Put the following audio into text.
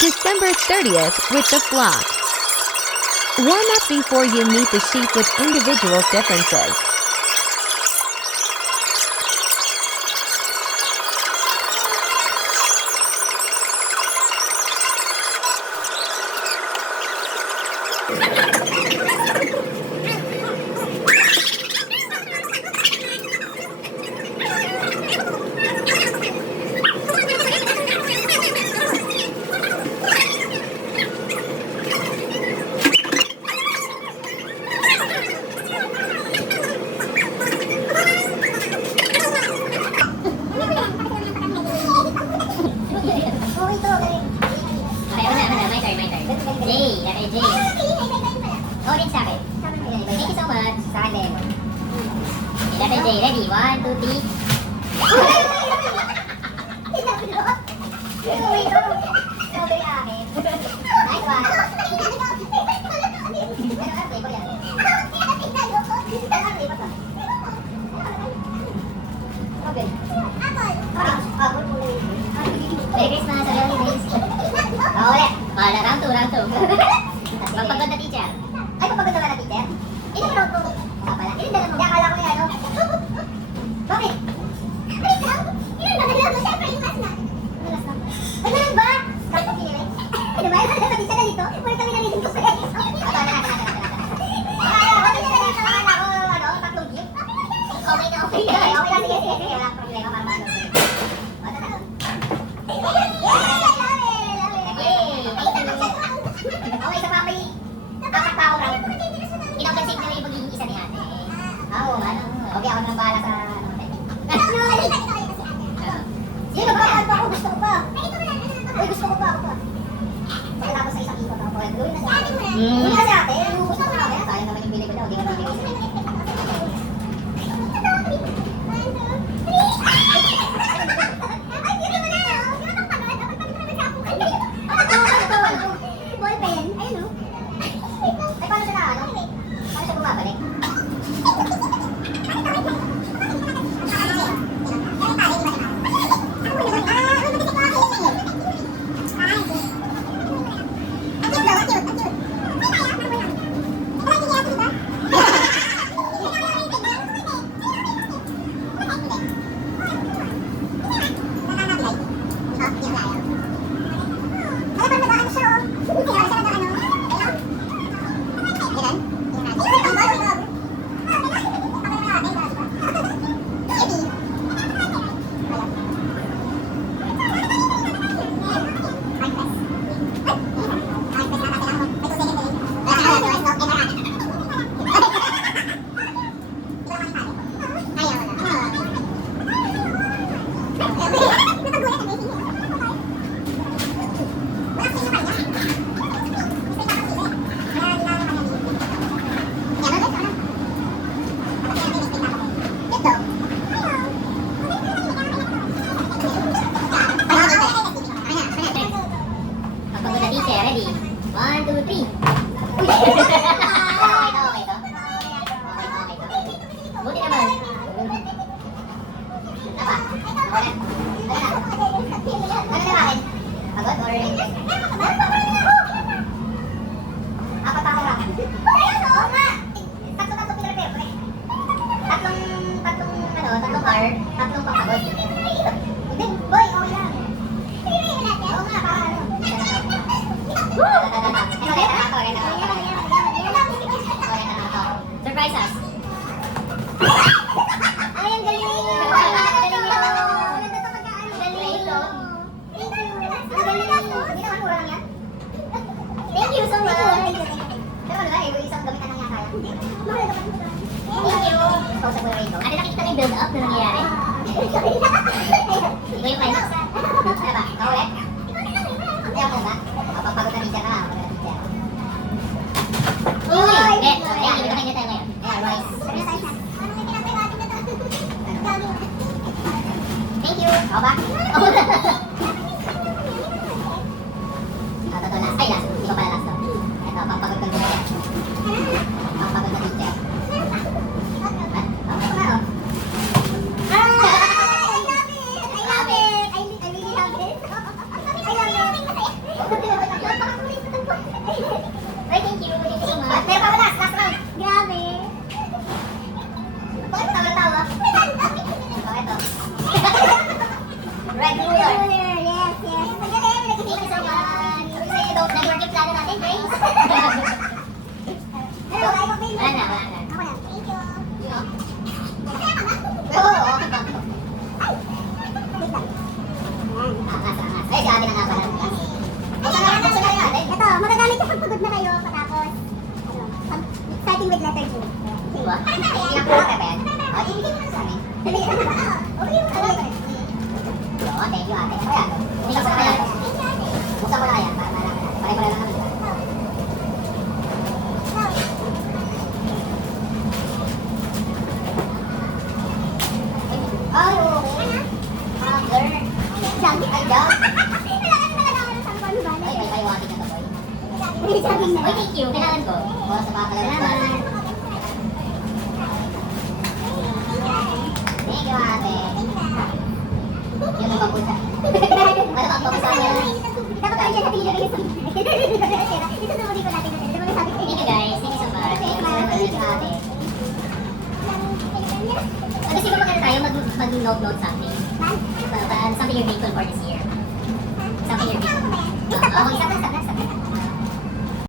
December 30th with the flock. Warm up before you meet the sheep with individual differences. Letter J, ready? 1, 2, 3. Nice one. Okay. Merry Christmas, Happy Holidays. Ulit. Round 2, round 2. Magpagod na teacher. Ay, magpagod na ba na teacher? Ito yung round 2. Pala. Ilan mo? Akala ko yan, no? Bakit? Wait lang. Ilan ba? Naglang mo siya, pero yung last na. Ano last na? Ay, ganun ba? Bakit pinili? Ay, diba? Yung sabi siya na dito. Pwede kami nalitin ko sa ex. Akala ko, tatlong gift. Okay na, okay na. Okay na, sige, sige, sige. Wala akong problema para maano. Okay, sa papay. Apat pa ako round. Inopensin nyo yung pagiging isa ni ate. Oo, ano? Okay, ako nang bahala sa... Sino ba? Ano ako? Gusto ko pa. Uy, gusto ko pa. Ako pa. Pagkatapos sa isang ikot ako. Gawin na si ate. Gawin na si ate. Gusto ko na. Sayang naman yung bili ko daw. Hindi ka bili ko. Ballpen. Ayun o. Ay, paano siya na? Paano siya bumabalik? Ready? 1, 2, 3. Okay to. Buti naman. Apa? Wala. Ano na bakit? Pagod or... Apat ako lang. Oo nga! Tatlo pinag-prepare. Tatlong car, tatlong papagod. Hindi, boy, okay lang. Oo nga, para ano. Surprise us. Ay, ang galing niyo. Thank you so much. Pero ano ba, isang gamit na nangyata yan. Thank you. Kausap mo yung rate ko. Ano nakikita yung build up na nangyayari? Ito yung climax. Ano ba? Ikaw ulit? Kaya mo ba? Papagod na teacher na. Uy! Bet! Ayan, ibig kayo tayo ngayon. Ayan, Royce. Thank you. Ako ba? Totoo last. Ay, last. Hindi ko pala last to. Ito, papagod ko muna yan. Papagod na teacher. Okay na, oh. I love it! I really love it! I love it! yan. Kasi don't network yung plano natin, Grace. Wala na. Ako lang. Thank you. Oo, okay pa. Wait lang. Angas. Ay, si ate na nga pala. Buksan na natin. Ito, magagamit yung pagpagod na kayo patapos. Starting with letter Q. Diba? Ilang pula ka ba yan? O, ibigay mo na sa amin. Okay mo na. Oo, thank you ate. Kaya, hindi ka sa kaya. Buksan mo na kaya para malaman natin. Pare-pare lang naman. Diba? Ay, oo. Mother. Jogging. Ay, dog. Kailangan talaga ako ng sampan ba? Ay, may kaiwati na to, boy. Jogging na. Uy, thank you. Kailangan ko. O, sa pakalaman. Thank you, ate. Yung mga pusa. Ano ang pusa niya? Dapat tayo dyan natin ilagay sa ito na muli ko natin natin. Ito mo sabi ko. Thank you, guys. Thank you so much. Thank you so much, ate. Ano siguro magkano tayo mag-note something? Something you're grateful for this year. Something you're grateful for. Okay, stop na.